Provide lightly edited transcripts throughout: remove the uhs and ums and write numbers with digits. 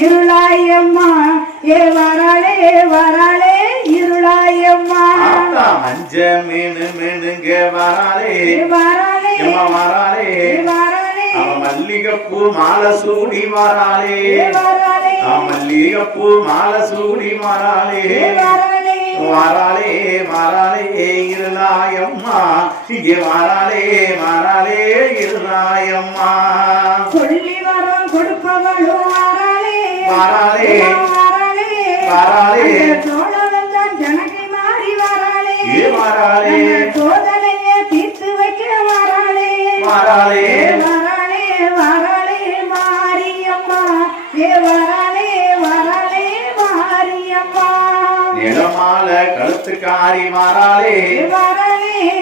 இருளாயம்மா ஏ வராளே வராளே இருளாயம்மா மஞ்ச மீனு மீனுங்க வராளே வராளே வராளே வராளே மல்லிகைப்பூ மாலை சூடி வராளே மல்லிகைப்பூ மாலை சூடி வராளே வராளே வராளே இருளாயம்மா இங்கே வராளே வராளே இருளாயம்மா சொல்லி வரம் கொடுப்பவளும் வராளே வராளே வராளே சோழவந்தான் ஜனகை மாறி வராளே வராளே சோதனையை தீர்த்து வைக்க வராளே வராளே வராளே வராளே மாரியம்மா ஏ வராளே வராளே மாரியம்மா நிலமால கழுத்துக்காரி மாறாளே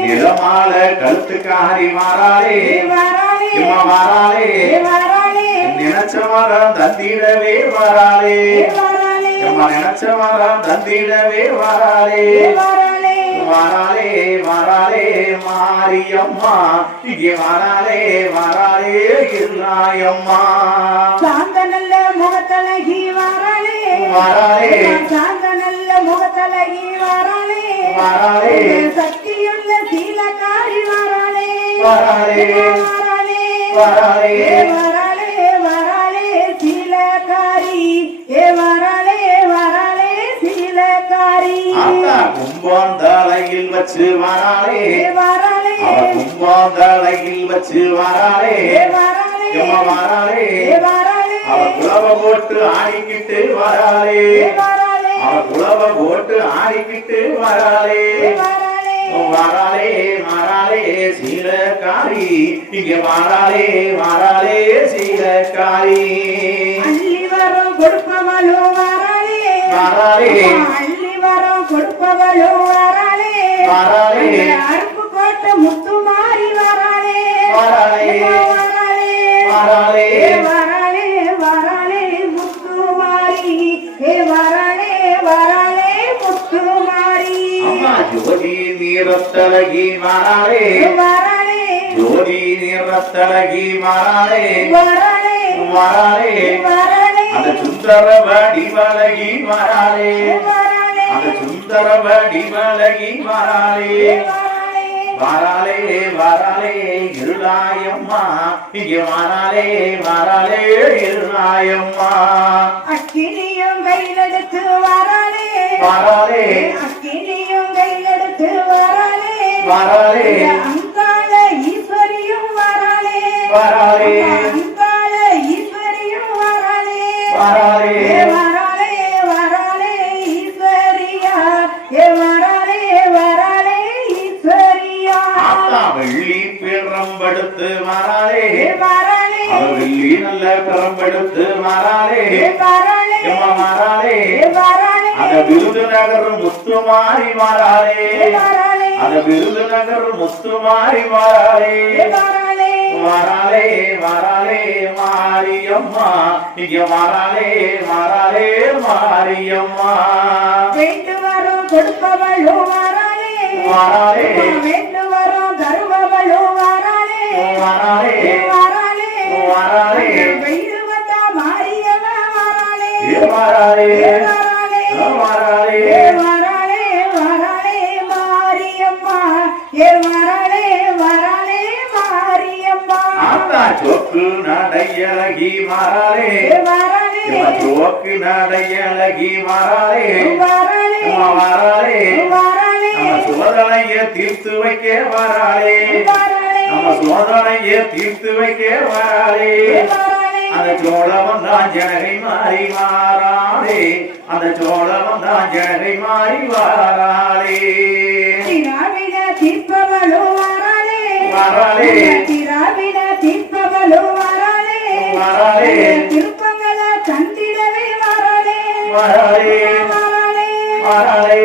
நிலமால கழுத்துக்காரி மாறாளே வராளே நினைச்ச மரம் தந்திடவே வராளே நினைச்ச மரம் தந்திடவே வராளே வராளே வராளே மாரியம்மா இங்கே வராளே வராளே இருளாயம்மா சாந்த நல்ல முகத்தழகி வராளே வராளே சாந்த நல்ல முகத்தழகி வராளே வராளே சக்தியுள்ள சீலக்காரி வராளே வராளே வராளே வராளே வராளே வராளே சீலக்காரி ஏ வராளே வராளே சீலக்காரி கும்பந்தலையில் வச்சு வராளே வராளே கும்பந்தலையில் வச்சு வராளே வராளே அவ குலவ போட்டு ஆடிக்கிட்டு வராளே அவ குலவ போட்டு ஆடிக்கிட்டு வராளே வராளே வராளே சீலக்காரி இங்க வராளே வராளே சீலக்காரி அள்ளி வரும் கொடுப்பவளும் வராளே வராளே அள்ளி வரும் கொடுப்பவளும் வராளே வராளே அருப்பு போட்ட முத்து மாறி வராளே வராளே வராளே வராளே வராளே முத்து மாறி ஏ வராளே வராளே முத்து மாறி அம்மா ஜோதி நீரத்தழகி வராளே வராளே ஜோதி நீரத்தழகி வராளே வராளே வராளே வராளே அந்த சுந்தர வடிவழகி வராளே அந்த சுந்தர வடிவழகி வராளே வராளே வராளே இருளாயம்மா இங்கே வராளே வராளே இருளாயம்மா அக்கினியும் கையிலெடுத்து வராளே வராளே அக்கினியும் கையிலெடுத்து வராளே வராளே அங்காள ஈஸ்வரியும் வராளே வராளே அங்காள ஈஸ்வரியும் வராளே வராளே வராளே வராளே ஈஸ்வரியா ஏ வராளே வராளே ஈஸ்வரியா வெள்ளி பிறம்பெடுத்து வராளே வராளே வெள்ளி நல்ல பிறம்பெடுத்து வராளே வராளே வராளே வராளே அந்த விருதுநகர் முத்துமாரி வராளே வராளே அந்த விருதுநகர் முத்துமாரி வராளே வராளே வராளே வராளே மாரியம்மா இங்க வராளே வராளே மாரியம்மா வேண்டு வரும் கொடுப்பவளும் வராளே வராளே வேண்டு வரும் தருபவளும் வராளே வராளே வராளே வராளே வைரவதா மாரியவ வராளே வராளே வராளே வராளே வராளே வராளே மாரியம்மா ஏ வராளே வராளே மாரியம்மா ஆத்தா சொக்கு நடையழகி வராளே வராளே சோக்கு நடையழகி வராளே வராளே வராளே வராளே நம்ம சோதனைய தீர்த்து வைக்க வராளே நம்ம சோதனைய தீர்த்து வைக்க வராளே அந்த சோழவன் தான் ஜனகை மாறி வாராளே அந்த சோழவன் தான் ஜனகை மாறி வாராளே திராவிட தீர்ப்பவளும் வராளே வராளே திராவிட தீர்ப்பவளும் வராளே வராளே திருப்பங்களை தந்திடவே வராளே வராளே வராளே வராளே